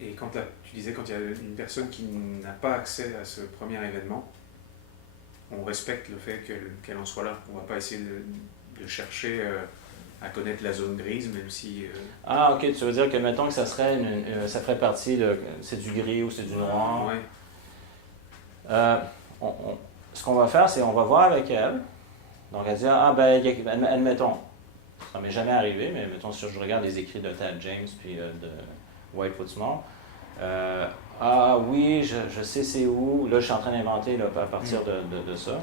Et tu disais, quand il y a une personne qui n'a pas accès à ce premier événement, on respecte le fait qu'elle en soit là. On ne va pas essayer de chercher à connaître la zone grise, même si... Ah, ok, tu veux dire que, mettons que ça serait ça ferait partie de... C'est du gris ou c'est du noir. Ouais. Euh, ce qu'on va faire, c'est on va voir avec elle. Donc, elle dit, ah, ben, admettons, ça m'est jamais arrivé, mais mettons, si je regarde les écrits de Tad James puis de Whitefoot Small, ah oui, je sais c'est où. Là, je suis en train d'inventer à partir de ça.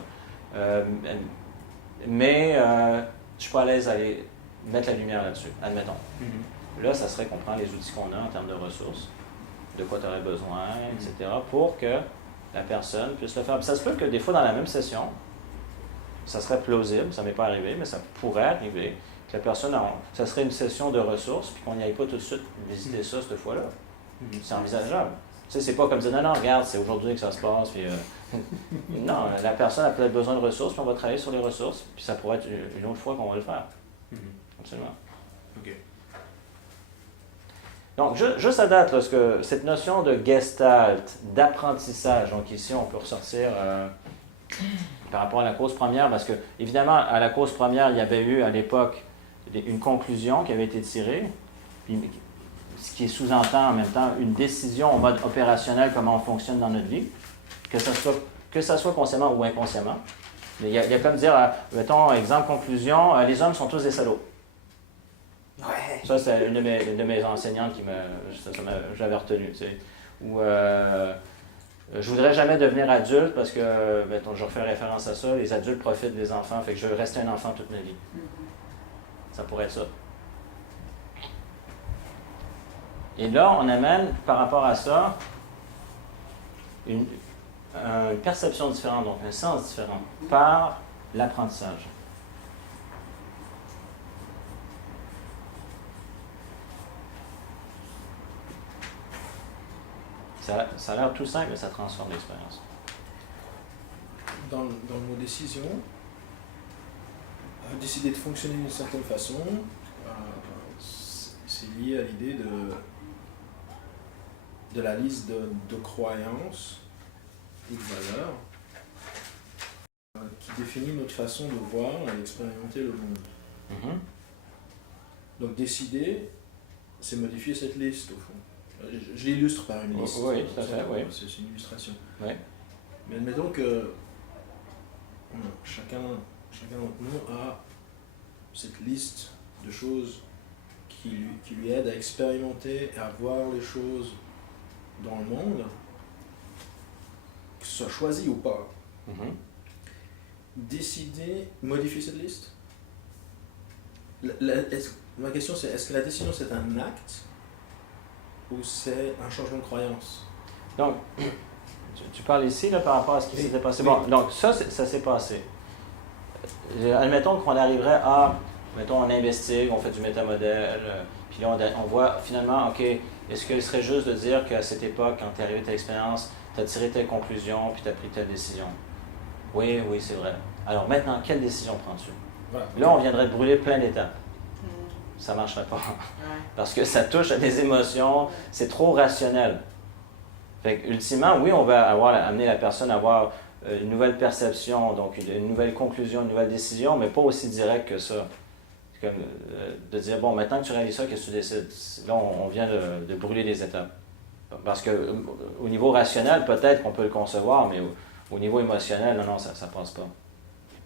Mais je ne suis pas à l'aise à aller mettre la lumière là-dessus, admettons. Là, ça serait qu'on prend les outils qu'on a en termes de ressources, de quoi tu aurais besoin, etc., pour que la personne puisse le faire. Puis ça se peut que des fois, dans la même session, ça serait plausible, ça ne m'est pas arrivé, mais ça pourrait arriver, que la personne, ça serait une session de ressources, puis qu'on n'y aille pas tout de suite visiter ça cette fois-là. C'est envisageable. Tu sais, c'est pas comme dire, non, regarde, c'est aujourd'hui que ça se passe, puis non, la personne a peut-être besoin de ressources, puis on va travailler sur les ressources, puis ça pourrait être une autre fois qu'on va le faire. Absolument. OK. Donc, juste à date, là, cette notion de gestalt, d'apprentissage, donc ici, on peut ressortir par rapport à la cause première, parce que, évidemment, à la cause première, il y avait eu, à l'époque, une conclusion qui avait été tirée, puis, ce qui sous-entend en même temps une décision en mode opérationnel, comment on fonctionne dans notre vie, que ça soit consciemment ou inconsciemment. Il y a comme dire, mettons, exemple, conclusion, les hommes sont tous des salauds. Ouais. Ça, c'est une de mes enseignantes qui j'avais retenu, tu sais. Ou je voudrais jamais devenir adulte parce que, mettons, je refais référence à ça, les adultes profitent des enfants, fait que je veux rester un enfant toute ma vie. Ça pourrait être ça. Et là, on amène, par rapport à ça, une perception différente, donc un sens différent, par l'apprentissage. Ça a l'air tout simple, mais ça transforme l'expérience. Dans le mot décision, décider de fonctionner d'une certaine façon, c'est lié à l'idée de la liste de croyances et de valeurs qui définit notre façon de voir et d'expérimenter le monde. Donc décider, c'est modifier cette liste au fond. Je l'illustre par une liste. Oui, tout à fait, oui. C'est une illustration. Oui. Mais admettons que chacun d'entre nous a cette liste de choses qui lui aident à expérimenter et à voir les choses dans le monde, que ce soit choisi ou pas. Décider, modifier cette liste. Ma question c'est, est-ce que la décision c'est un acte ou c'est un changement de croyance? Donc, tu parles ici là, par rapport à ce qui s'était passé. Bon, donc ça s'est passé. Admettons qu'on arriverait à, mettons, on investigue, on fait du métamodèle, puis là on voit finalement, OK, est-ce qu'il serait juste de dire qu'à cette époque, quand tu es arrivé à telle expérience, tu as tiré telle conclusion, puis tu as pris telle décision? Oui, c'est vrai. Alors maintenant, quelle décision prends-tu? Voilà. Là, on viendrait de brûler plein d'étapes. Ça ne marcherait pas. Parce que ça touche à des émotions, c'est trop rationnel. Fait que, ultimement, oui, on va amener la personne à avoir une nouvelle perception, donc une nouvelle conclusion, une nouvelle décision, mais pas aussi direct que ça. C'est comme de dire, bon, maintenant que tu réalises ça, qu'est-ce que tu décides? Là, on vient de brûler des étapes. Parce que au niveau rationnel, peut-être qu'on peut le concevoir, mais au niveau émotionnel, non, ça ne passe pas.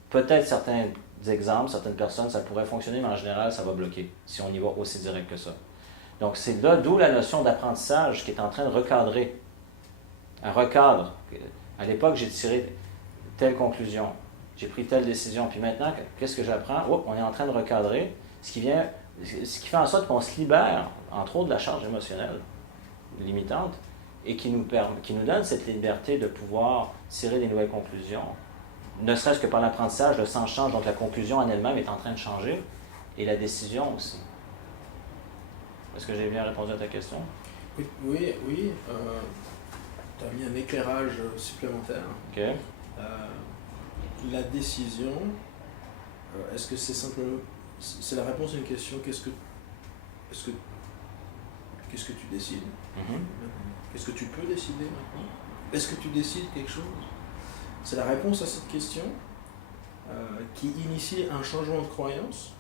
Peut-être certains exemples, certaines personnes, ça pourrait fonctionner, mais en général, ça va bloquer si on y va aussi direct que ça. Donc, c'est là d'où la notion d'apprentissage qui est en train de recadrer. Un recadre. À l'époque, j'ai tiré telle conclusion, j'ai pris telle décision, puis maintenant, qu'est-ce que j'apprends? Oh, on est en train de recadrer, ce qui fait en sorte qu'on se libère, entre autres, de la charge émotionnelle limitante, et qui nous donne cette liberté de pouvoir tirer des nouvelles conclusions. Ne serait-ce que par l'apprentissage, le sens change, donc la conclusion en elle-même est en train de changer, et la décision aussi. Est-ce que j'ai bien répondu à ta question? Oui. Tu as mis un éclairage supplémentaire. OK. La décision, est-ce que c'est simplement... C'est la réponse à une question, qu'est-ce qu'est-ce que tu décides Mhm. Qu'est-ce que tu peux décider maintenant? Est-ce que tu décides quelque chose? C'est la réponse à cette question qui initie un changement de croyance.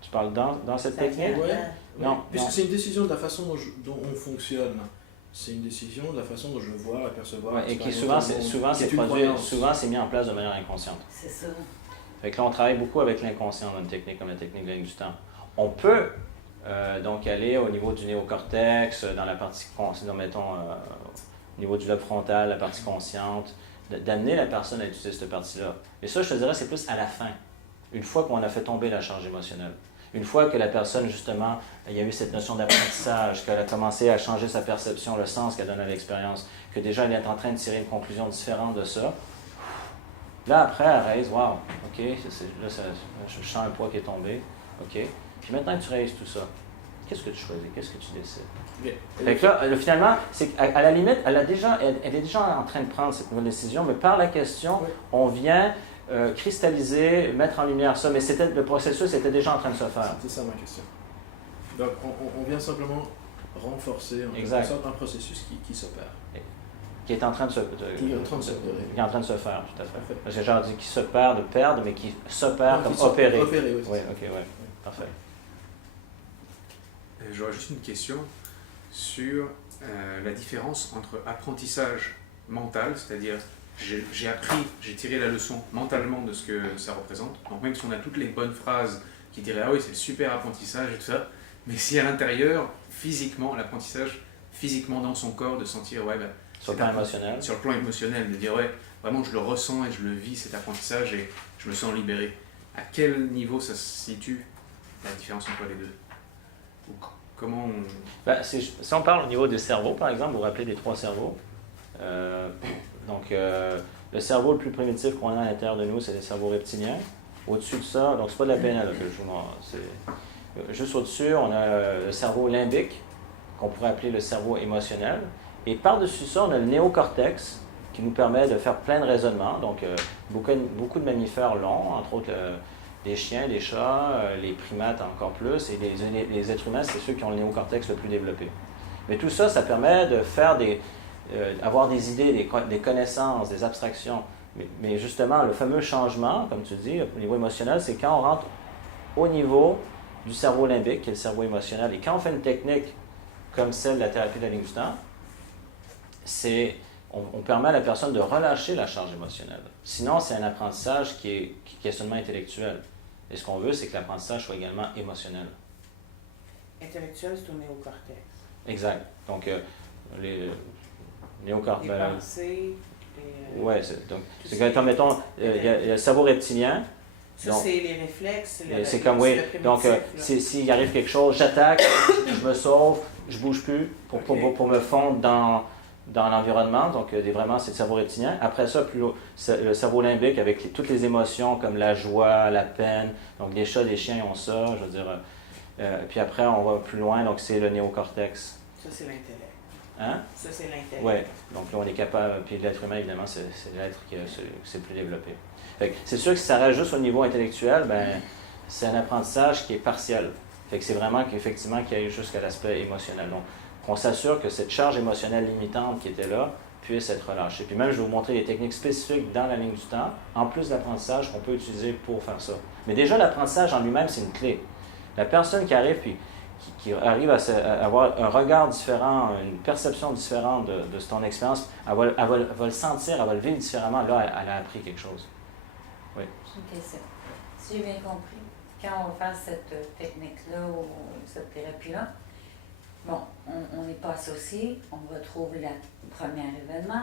Tu parles dans cette technique? Ouais. Non, Puisque non. c'est une décision de la façon dont on fonctionne. C'est une décision de la façon dont je vois, percevoir, Ouais, et qui expérimenter le monde. souvent c'est mis en place de manière inconsciente. C'est ça. Fait que là, on travaille beaucoup avec l'inconscient dans une technique comme la technique de la ligne du temps. On peut donc aller au niveau du néocortex, dans la partie, mettons, au niveau du lobe frontal, la partie consciente, d'amener la personne à utiliser cette partie-là. Et ça, je te dirais, c'est plus à la fin, une fois qu'on a fait tomber la charge émotionnelle. Une fois que la personne, justement, il y a eu cette notion d'apprentissage, qu'elle a commencé à changer sa perception, le sens qu'elle donne à l'expérience, que déjà elle est en train de tirer une conclusion différente de ça, là, après, elle réalise, wow, OK, là, je sens un poids qui est tombé, OK. Puis maintenant que tu réalises tout ça, qu'est-ce que tu choisis? Qu'est-ce que tu décides? Mais, Fait que là, finalement, c'est à la limite, elle est déjà en train de prendre cette nouvelle décision, mais par la question, oui. on vient cristalliser, mettre en lumière ça, mais le processus était déjà en train de se faire. C'était ça ma question. Donc, on vient simplement renforcer en quelque Exact. sorte un processus qui s'opère. Qui est en train de se, Qui est en train de s'opérer. qui est en train de se faire, tout à fait. Parfait. Parce que j'ai dit qui se perd de perdre, mais qui s'opère Non, comme qui s'opère, opérer. opérer, oui, Oui, c'est ça. OK, oui. Parfait. J'aurais juste une question sur la différence entre apprentissage mental, c'est-à-dire j'ai appris, j'ai tiré la leçon mentalement de ce que ça représente. Donc même si on a toutes les bonnes phrases qui diraient « Ah oui, c'est le super apprentissage et tout ça », mais si à l'intérieur, physiquement, l'apprentissage, physiquement dans son corps, de sentir « Ouais, Sur le plan émotionnel. sur le plan émotionnel, de dire « Ouais, vraiment je le ressens et je le vis cet apprentissage et je me sens libéré ». À quel niveau ça se situe, la différence entre les deux? Ou comment on... Si on parle au niveau du cerveau, par exemple, vous vous rappelez des 3 cerveaux. Le cerveau le plus primitif qu'on a à l'intérieur de nous, c'est le cerveau reptilien. Au-dessus de ça, donc c'est pas de la PNL que je vous montre, c'est juste au-dessus, on a le cerveau limbique, qu'on pourrait appeler le cerveau émotionnel. Et par-dessus ça, on a le néocortex, qui nous permet de faire plein de raisonnements. Donc, beaucoup de mammifères l'ont, entre autres les chiens, les chats, les primates encore plus, et les êtres humains, c'est ceux qui ont le néocortex le plus développé. Mais tout ça, ça permet de faire avoir des idées, des connaissances, des abstractions. Mais justement, le fameux changement, comme tu dis, au niveau émotionnel, c'est quand on rentre au niveau du cerveau limbique, qui est le cerveau émotionnel. Et quand on fait une technique comme celle de la thérapie de la ligne du temps, on permet à la personne de relâcher la charge émotionnelle. Sinon, c'est un apprentissage qui est seulement intellectuel. Et ce qu'on veut, c'est que l'apprentissage soit également émotionnel. Intellectuel, c'est au néocortex. Exact. Donc, les Les néocortex... pensées, Oui, c'est quand, mettons, il y a le cerveau reptilien. ça, donc, c'est les réflexes. c'est comme, oui, le donc primitif, s'il arrive quelque chose, j'attaque, je me sauve, je bouge plus pour me fondre dans l'environnement. Donc, vraiment, c'est le cerveau reptilien. Après ça, plus haut, le cerveau limbique avec toutes les émotions comme la joie, la peine. Donc, les chats, les chiens ont ça, je veux dire. Puis après, on va plus loin, donc c'est le néocortex. Ça, c'est l'intellect. Hein? Ça, c'est l'intellect. Oui, donc là, on est capable. Puis l'être humain, évidemment, c'est l'être qui s'est plus développé. Fait que c'est sûr que si ça reste juste au niveau intellectuel, ben c'est un apprentissage qui est partiel. Fait que c'est vraiment qu'effectivement qu'il y ait jusqu'à l'aspect émotionnel. Donc, qu'on s'assure que cette charge émotionnelle limitante qui était là puisse être relâchée. Puis même, je vais vous montrer des techniques spécifiques dans la ligne du temps, en plus de l'apprentissage qu'on peut utiliser pour faire ça. Mais déjà, l'apprentissage en lui-même, c'est une clé. La personne qui arrive puis qui arrive à avoir un regard différent, une perception différente de ton expérience, elle va le sentir, elle va le vivre différemment. Là, elle a appris quelque chose. Oui. J'ai une question. Si j'ai bien compris, quand on fait cette technique-là ou cette thérapie-là, bon, on n'est pas associé, on retrouve le premier événement.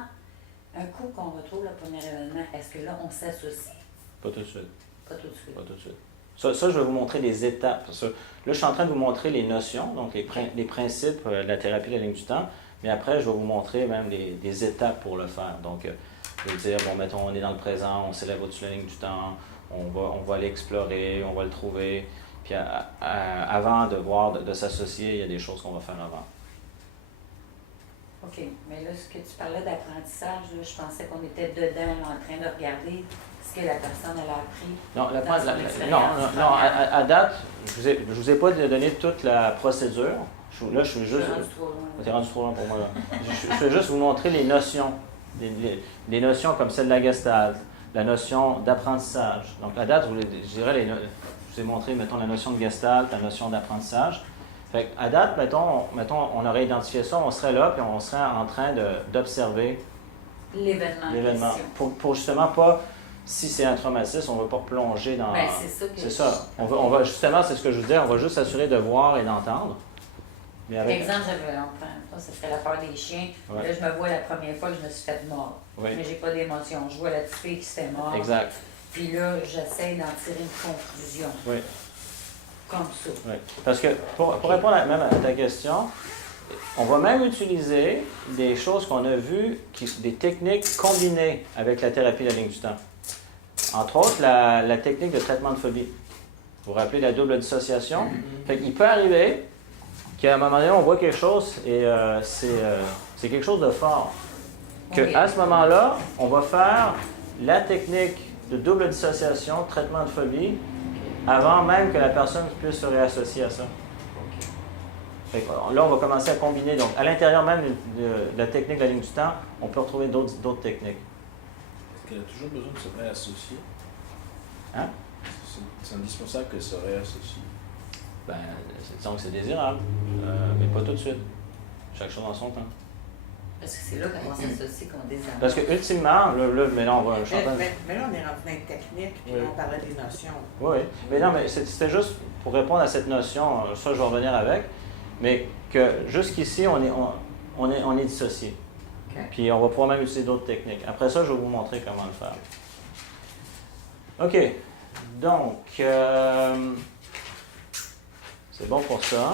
Un coup qu'on retrouve le premier événement, est-ce que là, on s'associe? Pas tout de suite. Pas tout de suite. Pas tout de suite. Ça, je vais vous montrer les étapes. Là, je suis en train de vous montrer les notions, donc les principes de la thérapie de la ligne du temps, mais après, je vais vous montrer même des étapes pour le faire. Donc, je vais dire, bon, mettons, on est dans le présent, on s'élève au-dessus de la ligne du temps, on va l'explorer, on va le trouver, puis avant de s'associer, il y a des choses qu'on va faire avant. OK, mais là, ce que tu parlais d'apprentissage, je pensais qu'on était dedans, là, en train de regarder ce que la personne elle a appris. Non, à date, je ne vous ai pas donné toute la procédure. Là, je suis juste... Je suis rendu trop loin. T'es rendu trop loin pour moi, là. Je vais juste vous montrer les notions. Les notions comme celle de la Gestalt, la notion d'apprentissage. Donc, à date, je dirais, je vous ai montré, mettons, la notion de Gestalt, la notion d'apprentissage. Fait à date, mettons, on aurait identifié ça, on serait là, puis on serait en train d'observer l'événement. Pour justement pas, si c'est un traumatisme, on ne va pas plonger dans... Ben, c'est ça que c'est ça. On va justement, c'est ce que je veux dire, on va juste s'assurer de voir et d'entendre. Mais Par avec... exemple, ça serait la peur des chiens. Ouais. Là, je me vois la première fois que je me suis fait mort. Oui. Mais j'ai pas d'émotion. Je vois la petite fille qui se fait mort. Exact. Puis là, j'essaie d'en tirer une conclusion. Oui. Comme ça. Oui. Parce que pour répondre même à ta question, on va même utiliser des choses qu'on a vues, des techniques combinées avec la thérapie de la ligne du temps. Entre autres, la technique de traitement de phobie. Vous vous rappelez la double dissociation? Fait qu'il peut arriver qu'à un moment donné, on voit quelque chose et c'est quelque chose de fort. Oui. À ce moment-là, on va faire la technique de double dissociation, traitement de phobie, avant même que la personne puisse se réassocier à ça. Fait que là, on va commencer à combiner. Donc, à l'intérieur même de la technique de la ligne du temps, on peut retrouver d'autres techniques. Est-ce qu'elle a toujours besoin de se réassocier? Hein? C'est indispensable qu'elle se réassocie. Ben, disons que c'est désirable, mais pas tout de suite. Chaque chose en son temps. Parce que c'est là qu'on s'associe qu'on désire. Parce que, ultimement, mais là, on va... Mais là, on est rendu dans les techniques, puis Oui. on parlait des notions. Oui, mais non, mais c'était juste pour répondre à cette notion, ça, je vais revenir avec, mais que jusqu'ici, on est dissocié. Okay. Puis on va pouvoir même utiliser d'autres techniques. Après ça, je vais vous montrer comment le faire. OK. Donc, c'est bon pour ça.